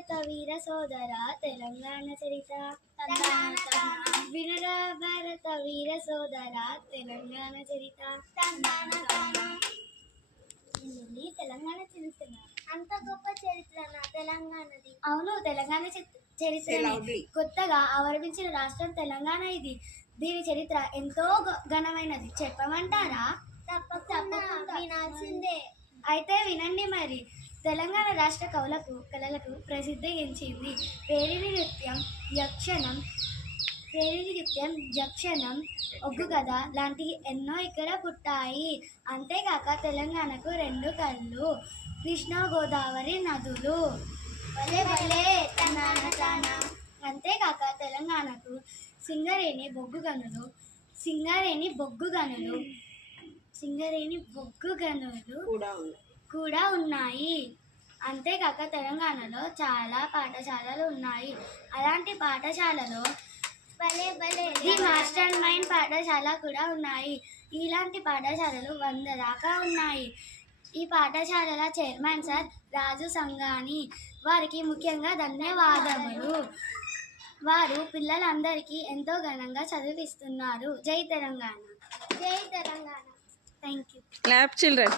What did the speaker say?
భారత వీర సోదర తెలంగాణ చరిత వినరా భారత వీర సోదర తెలంగాణ చరిత తెలంగాణ చరిత్ర అంత గొప్ప చరిత్ర తెలంగాణది. అవును, తెలంగాణ చరిత్ర కొత్తగా ఆవిర్భవించిన రాష్ట్రం తెలంగాణ. దీని చరిత్ర ఎంతో ఘనమైనది. చెప్పమంటారా? తప్పకుండా వినాల్సిందే. అయితే వినండి మరి. తెలంగాణ రాష్ట్ర కళలకు ప్రసిద్ధించింది పేరిణి నృత్యం, యక్షణం, ఒగ్గు కథ లాంటివి ఎన్నో ఇక్కడ పుట్టాయి. అంతేకాక తెలంగాణకు 2 కళ్ళు, కృష్ణా గోదావరి నదులు. అంతేకాక తెలంగాణకు సింగరేణి బొగ్గు గనులు కూడా ఉన్నాయి. అంతేకాక తెలంగాణలో చాలా పాఠశాలలు ఉన్నాయి. అలాంటి పాఠశాలలో ది మాస్టర్ మైండ్ పాఠశాల కూడా ఉన్నాయి. ఇలాంటి పాఠశాలలు 100 దాకా ఉన్నాయి. ఈ పాఠశాలల చైర్మన్ సార్ రాజు సంగాని, వారికి ముఖ్యంగా ధన్యవాదములు. వారు పిల్లలందరికీ ఎంతో ఘనంగా చదివిస్తున్నారు. జై తెలంగాణ. జై Telangana. Thank you. Clap children.